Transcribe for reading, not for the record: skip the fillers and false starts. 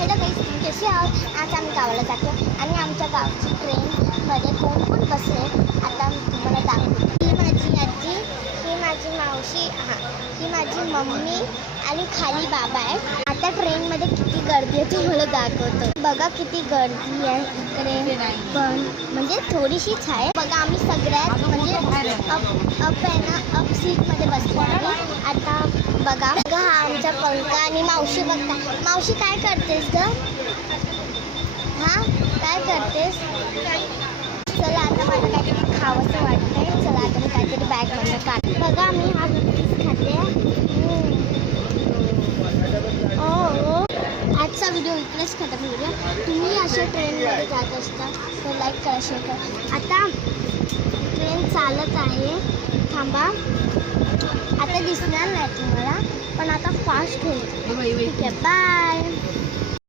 Hello गाईस, कसे आहोत? आज आम्ही गावाला जातो आणि आमच्या गावची ट्रेनमध्ये कोण कोण बसले आता तुम्हाला दाखवते. ही माझी आजी, ही माझी मावशी, ही माझी मम्मी आणि खाली बाबा आहे. आता ट्रेनमध्ये किती गर्दी आहे तुम्हाला दाखवतो. बघा किती गर्दी आहे इकडे, पण म्हणजे थोडीशीच आहे. बघा आम्ही सगळ्यात म्हणजे अप आहे ना, अप सीटमध्ये बसतो आम्ही. आता बघा हा आमचा पंखा आणि मावशी. बघता मावशी काय करतेस ग? काय करतेस? चला आता मला काहीतरी खावंसं वाटतंय. चला आता मी काहीतरी बॅगमधनं काढते. बघा मी हा कुकीज खाते. आजचा व्हिडिओ इकडेच खतम होईल. तुम्ही अशा ट्रेनमध्ये जात असता तर लाईक करा, शेअर करा. आता ट्रेन चालत आहे, थांबा. आता दिसणार नाही तुम्हाला, पण आता फास्ट होईल. ठीक आहे, बाय.